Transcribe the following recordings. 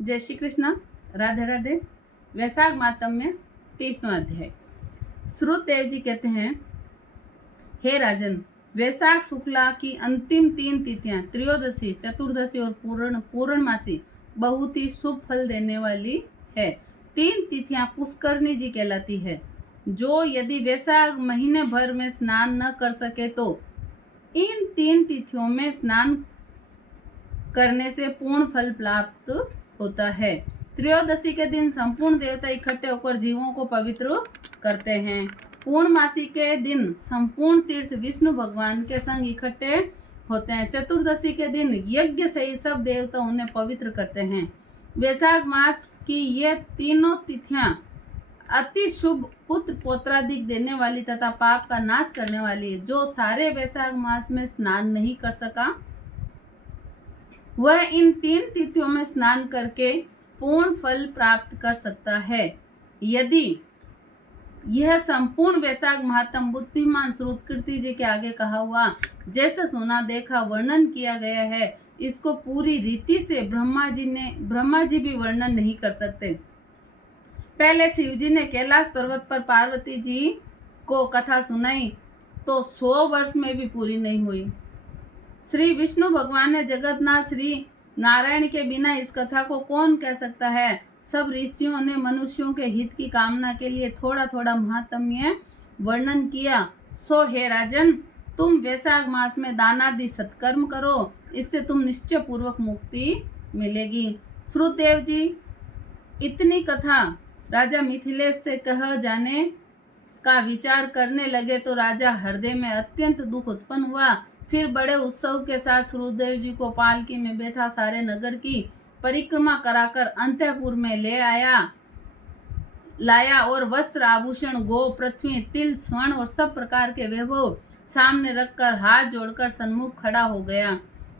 जय श्री कृष्ण, राधे राधे। वैशाख मातम में 23वां अध्याय। श्रुत देव जी कहते हैं, हे राजन, वैशाख शुक्ला की अंतिम 3 तिथियां त्रयोदशी, चतुर्दशी और पूर्णमासी बहुत ही शुभ फल देने वाली है। 3 तिथियां पुष्करणी जी कहलाती है। जो यदि वैशाख महीने भर में स्नान न कर सके तो इन 3 तिथियों में स्नान करने से पूर्ण फल प्राप्त होता है। त्रयोदशी के दिन संपूर्ण देवता इकट्ठे होकर जीवों को पवित्र करते हैं। पूर्णमासी के दिन संपूर्ण तीर्थ विष्णु भगवान के संग इकट्ठे होते हैं। चतुर्दशी के दिन यज्ञ से सब देवता उन्हें पवित्र करते हैं। वैशाख मास की ये तीनों तिथियां अति शुभ पुत्र पौत्रादिक देने वाली तथा पाप का नाश करने वाली है। जो सारे वैशाख मास में स्नान नहीं कर सका वह इन 3 तिथियों में स्नान करके पूर्ण फल प्राप्त कर सकता है। यदि यह संपूर्ण वैशाख महात्म बुद्धिमान श्रुतकीर्ति जी के आगे कहा हुआ जैसे सुना देखा वर्णन किया गया है, इसको पूरी रीति से ब्रह्मा जी भी वर्णन नहीं कर सकते। पहले शिव जी ने कैलाश पर्वत पर पार्वती जी को कथा सुनाई तो 100 वर्ष में भी पूरी नहीं हुई। श्री विष्णु भगवान ने जगन्नाथ श्री नारायण के बिना इस कथा को कौन कह सकता है। सब ऋषियों ने मनुष्यों के हित की कामना के लिए थोड़ा थोड़ा महात्म्य वर्णन किया। सो हे राजन, तुम वैशाख मास में दानादि सत्कर्म करो, इससे तुम निश्चय पूर्वक मुक्ति मिलेगी। श्रुतदेव जी इतनी कथा राजा मिथिलेश से कह जाने का विचार करने लगे तो राजा हृदय में अत्यंत दुख उत्पन्न हुआ। फिर बड़े उत्सव के साथ श्रुतदेव जी को पालकी में बैठा सारे नगर की परिक्रमा कराकर अंतःपुर में लाया और वस्त्र आभूषण गो पृथ्वी तिल स्वर्ण और सब प्रकार के वैभव सामने रखकर हाथ जोड़कर सन्मुख खड़ा हो गया।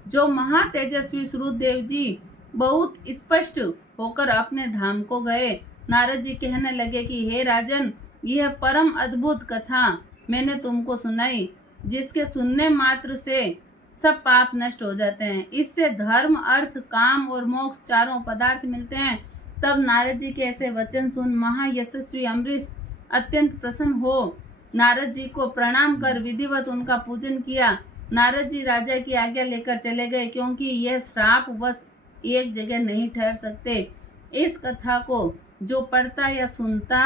जो महा तेजस्वी श्रुतदेव जी बहुत स्पष्ट होकर अपने धाम को गए। नारद जी कहने लगे कि हे राजन, यह परम अद्भुत कथा मैंने तुमको सुनाई, जिसके सुनने मात्र से सब पाप नष्ट हो जाते हैं। इससे धर्म, अर्थ, काम और मोक्ष चारों पदार्थ मिलते हैं। तब नारद जी के ऐसे वचन सुन महायशस्वी अम्बरीश अत्यंत प्रसन्न हो नारद जी को प्रणाम कर विधिवत उनका पूजन किया। नारद जी राजा की आज्ञा लेकर चले गए, क्योंकि यह श्राप वश एक जगह नहीं ठहर सकते। इस कथा को जो पढ़ता या सुनता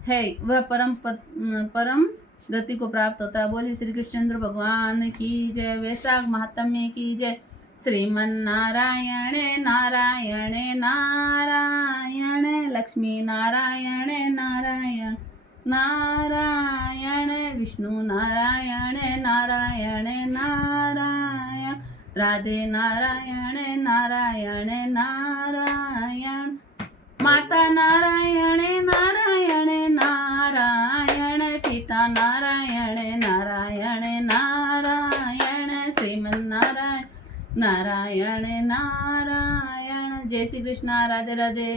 है वह परम गति को प्राप्त होता है। बोली श्री कृष्णचंद्र भगवान की जय। वैशाख महात्म्य की जय। श्रीमन नारायण नारायण नारायण, लक्ष्मी नारायण नारायण नारायण, विष्णु नारायण नारायण नारायण, राधे नारायण नारायण नारायण, माता नारायण नारायण नारायण, पिता नारायण नारायण नारायण, श्रीमन नारायण नारायण नारायण। जय श्री कृष्ण, राधे राधे।